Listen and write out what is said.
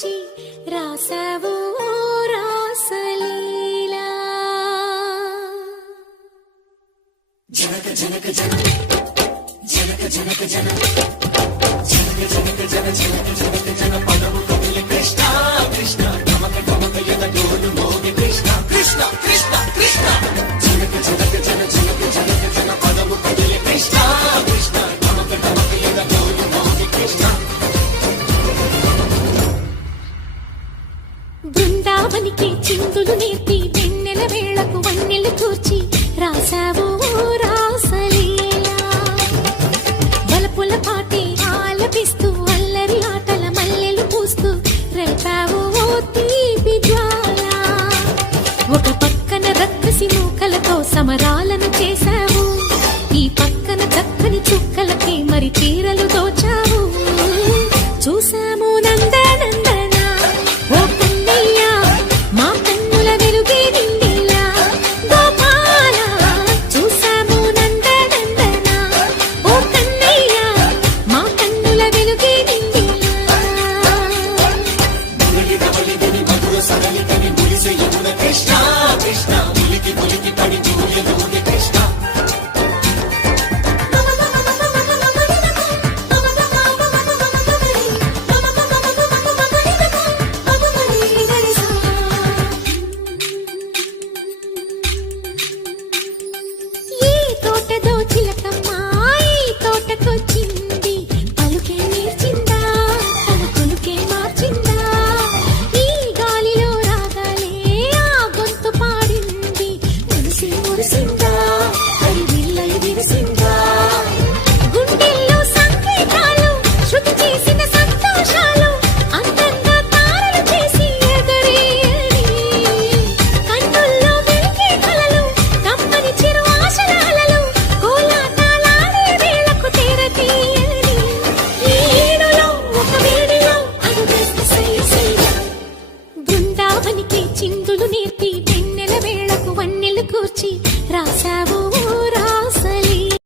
కూర్చి రాసావు రాసలీలా. జనక జనక జన జనక జనక జన జనక జనక జన జనక జనక జన పదము కదిలి కృష్ణ కృష్ణ నమక నమక యద డోలు మోగి కృష్ణ కృష్ణ కృష్ణ కృష్ణ జనక జనక జన జనక జనక జన పదము కదిలి కృష్ణ కృష్ణ నమక నమక యద డోలు మోగి కృష్ణ. బృందావనికి చిందులు నేర్పి వెన్నెల వేళకు వన్నెలు కూర్చి రాసావు రాసలీలా. బలపుల పాటి ఆలపిస్తూ అల్లరి ఆటల మల్లెలు పూస్తూ రేపావు తీపి జ్వాల. ఒక పక్కన రక్కసి మూకలతో సమరాలను చేశావు, ఈ పక్కన చక్కని చుక్కలకి మరి తీరలు దోచావు. చూసాము నందనందన ఓ కన్నయ్య మా కన్నుల వెలుగే నిండిలా. గోపాల చూసాము నందనందన ఓ కన్నయ్య మా కన్నుల వెలుగే నిండిలా. కృష్ణ కృష్ణ ఉలికి పులికి పడి జూయలోని కృష్ణ. ఈ తోటదో చిలకమ్మ ఈ తోటకొచ్చింది, పలుకే నేర్చిందా తన కొలుకే మార్చిందా. ఈ గాలిలో రాగాలే ఆ గొంతు పాడింది, మురిసి మురిసిందా అది విల్లై విరిసిందా. గుండెల్లో సంకేతాలు శృతి చేసిన సంతోషాలు అందంగా తారలు చేసి ఎగరేయని. కన్నుల్లో వెలిగే కలలు కమ్మని చిరు ఆశల అలలు కోలాటాలాడే వేళకు తెరతీయని. ఈ ఏడులో ఒక వేడిలో అడుగేస్తే సై సై. బృందావనికి చిందులు నేర్పి